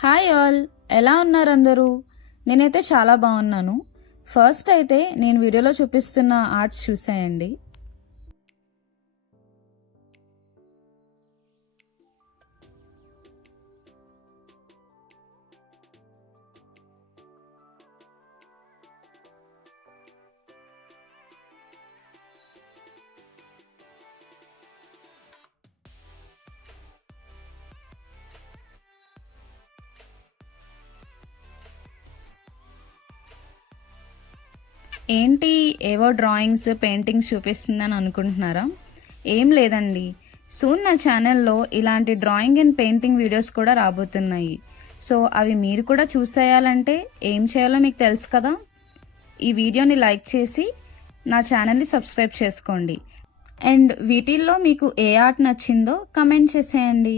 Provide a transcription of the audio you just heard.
Hi all, ఎలా ఉన్నారు అందరూ? నేనైతే చాలా బాగున్నాను. ఫస్ట్ అయితే నేను వీడియోలో చూపిస్తున్న ఆర్ట్స్ చూసేయండి. ఏంటి ఏవో డ్రాయింగ్స్ పెయింటింగ్స్ చూపిస్తుందని అనుకుంటున్నారా? ఏం లేదండి. సూన్ నా ఛానల్లో ఇలాంటి డ్రాయింగ్ అండ్ పెయింటింగ్ వీడియోస్ కూడా రాబోతున్నాయి. సో అవి మీరు కూడా చూసేయాలంటే ఏం చేయాలో మీకు తెలుసు కదా. ఈ వీడియోని లైక్ చేసి నా ఛానల్ని సబ్స్క్రైబ్ చేసుకోండి. అండ్ వీటిల్లో మీకు ఏ ఆర్ట్ నచ్చిందో కమెంట్ చేసేయండి.